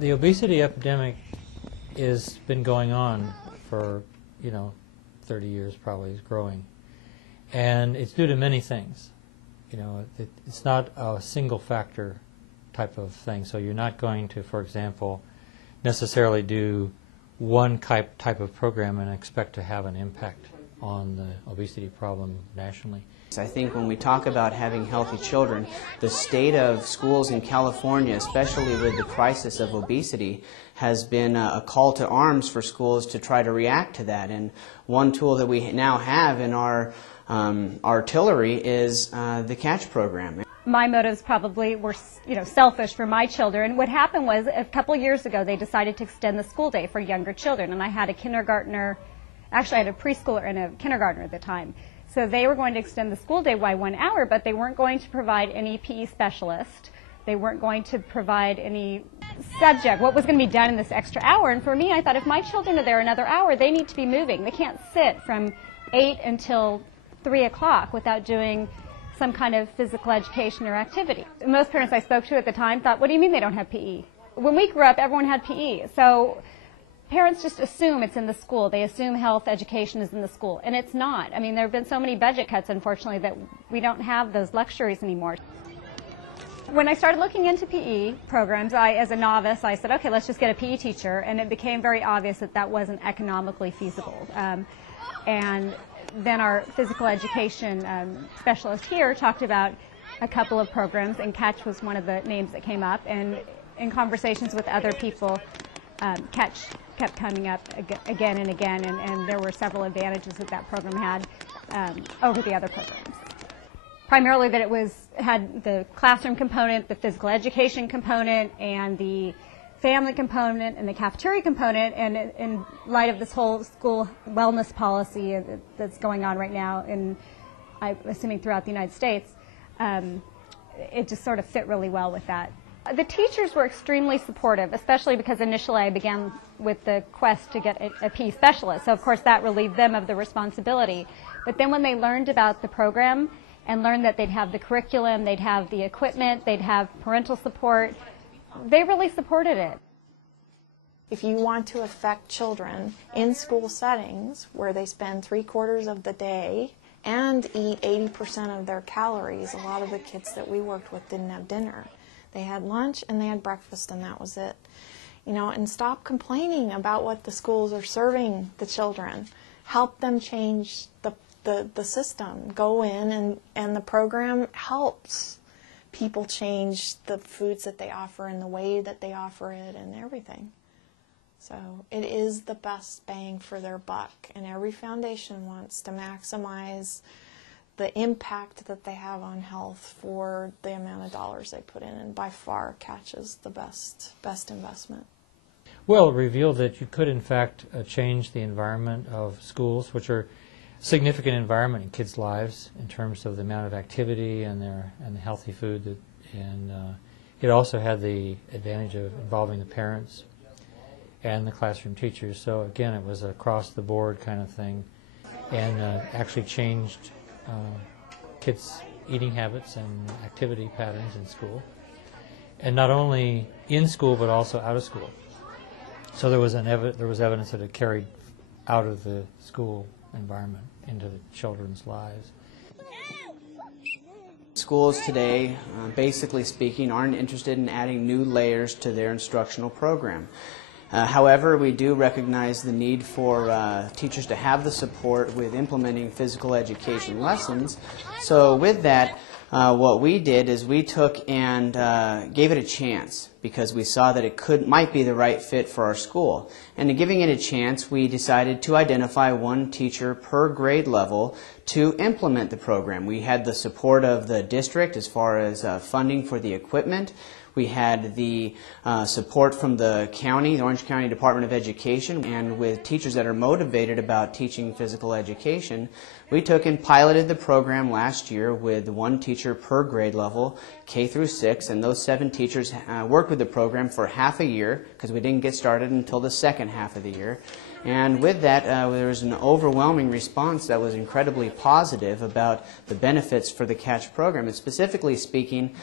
The obesity epidemic has been going on for, 30 years probably, is growing. And it's due to many things. It's not a single factor type of thing. So you're not going to, for example, necessarily do one type of program and expect to have an impact on the obesity problem nationally. I think when we talk about having healthy children, the state of schools in California, especially with the crisis of obesity, has been a call to arms for schools to try to react to that. And one tool that we now have in our artillery is the CATCH program. My motives probably were, selfish for my children. What happened was a couple of years ago they decided to extend the school day for younger children, and I had a kindergartner, actually I had a preschooler and a kindergartner at the time. So they were going to extend the school day by 1 hour, but they weren't going to provide any PE specialist. They weren't going to provide any subject, what was going to be done in this extra hour. And for me, I thought if my children are there another hour, they need to be moving. They can't sit from 8 until 3 o'clock without doing some kind of physical education or activity. Most parents I spoke to at the time thought, what do you mean they don't have PE? When we grew up, everyone had PE. So parents just assume it's in the school. They assume health education is in the school, and it's not. I mean, there have been so many budget cuts, unfortunately, that we don't have those luxuries anymore. When I started looking into PE programs, as a novice, I said, okay, let's just get a PE teacher, and it became very obvious that that wasn't economically feasible. And then our physical education specialist here talked about a couple of programs, and CATCH was one of the names that came up, and in conversations with other people, CATCH kept coming up again and again, and there were several advantages that that program had over the other programs. Primarily that it had the classroom component, the physical education component, and the family component, and the cafeteria component, and in light of this whole school wellness policy that's going on right now, I'm assuming throughout the United States, it just sort of fit really well with that. The teachers were extremely supportive, especially because initially I began with the quest to get a PE specialist. So of course that relieved them of the responsibility. But then when they learned about the program and learned that they'd have the curriculum, they'd have the equipment, they'd have parental support, they really supported it. If you want to affect children in school settings where they spend 3/4 of the day and eat 80% of their calories, a lot of the kids that we worked with didn't have dinner. They had lunch and they had breakfast, and that was it. And stop complaining about what the schools are serving the children. Help them change the system. Go in and the program helps people change the foods that they offer and the way that they offer it and everything. So it is the best bang for their buck, and every foundation wants to maximize the impact that they have on health for the amount of dollars they put in, and by far CATCH is the best investment. Well, it revealed that you could in fact change the environment of schools, which are a significant environment in kids' lives in terms of the amount of activity and the healthy food, and it also had the advantage of involving the parents and the classroom teachers. So again, it was a across the board kind of thing, and actually changed kids' eating habits and activity patterns in school, and not only in school but also out of school. So there was evidence that it carried out of the school environment into the children's lives. Schools today, basically speaking, aren't interested in adding new layers to their instructional program. However, we do recognize the need for teachers to have the support with implementing physical education lessons. So with that, what we did is we took and gave it a chance, because we saw that it might be the right fit for our school. And in giving it a chance, we decided to identify one teacher per grade level to implement the program. We had the support of the district as far as funding for the equipment. We had the support from the county, the Orange County Department of Education, and with teachers that are motivated about teaching physical education, we took and piloted the program last year with one teacher per grade level, K through 6, and those 7 teachers worked with the program for half a year, because we didn't get started until the second half of the year. And with that, there was an overwhelming response that was incredibly positive about the benefits for the CATCH program. And specifically speaking,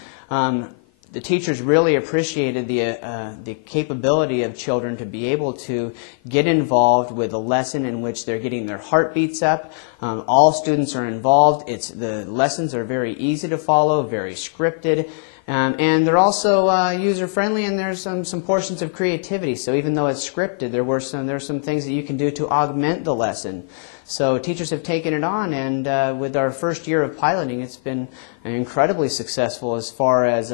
the teachers really appreciated the capability of children to be able to get involved with a lesson in which they're getting their heartbeats up. All students are involved. The lessons are very easy to follow, very scripted. And they're also user-friendly, and there's some portions of creativity. So even though it's scripted, there's some things that you can do to augment the lesson. So teachers have taken it on, and with our first year of piloting, it's been incredibly successful as far as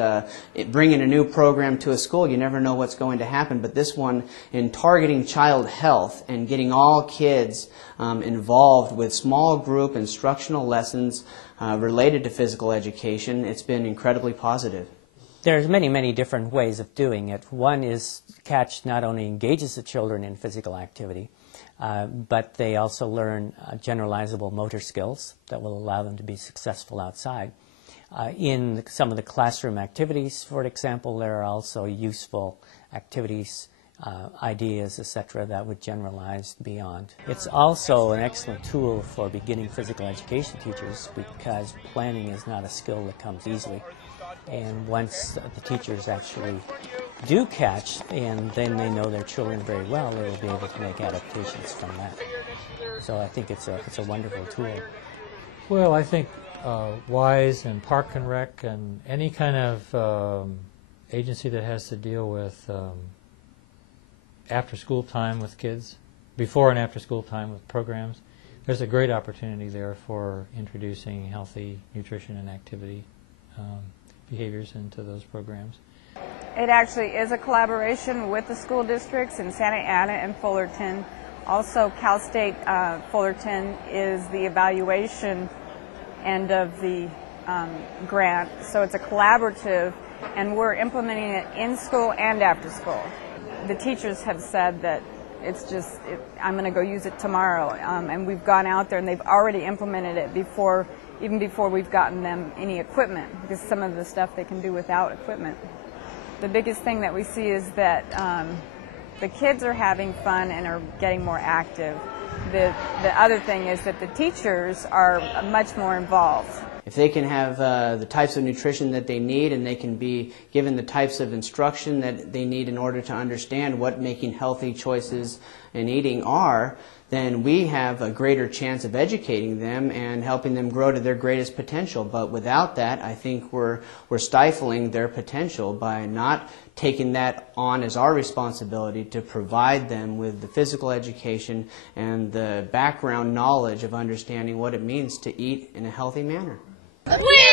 bringing a new program to a school. You never know what's going to happen, but this one, in targeting child health and getting all kids involved with small group instructional lessons related to physical education, it's been incredibly positive. There's many, many different ways of doing it. One is Catch not only engages the children in physical activity, but they also learn generalizable motor skills that will allow them to be successful outside. In some of the classroom activities, for example, there are also useful activities, ideas, etc., that would generalize beyond. It's also an excellent tool for beginning physical education teachers because planning is not a skill that comes easily. And once the teachers actually do catch, and then they know their children very well, they will be able to make adaptations from that. So I think it's a wonderful tool. Well, I think WISE and Park and Rec and any kind of agency that has to deal with after-school time with kids, before and after-school time with programs, there's a great opportunity there for introducing healthy nutrition and activity behaviors into those programs. It actually is a collaboration with the school districts in Santa Ana and Fullerton. Also, Cal State Fullerton is the evaluation end of the grant, so it's a collaborative, and we're implementing it in school and after school. The teachers have said that it's just, I'm going to go use it tomorrow, and we've gone out there and they've already implemented it even before we've gotten them any equipment, because some of the stuff they can do without equipment. The biggest thing that we see is that the kids are having fun and are getting more active. The other thing is that the teachers are much more involved. If they can have the types of nutrition that they need, and they can be given the types of instruction that they need in order to understand what making healthy choices in eating are, then we have a greater chance of educating them and helping them grow to their greatest potential. But without that, I think we're stifling their potential by not taking that on as our responsibility to provide them with the physical education and the background knowledge of understanding what it means to eat in a healthy manner. Win!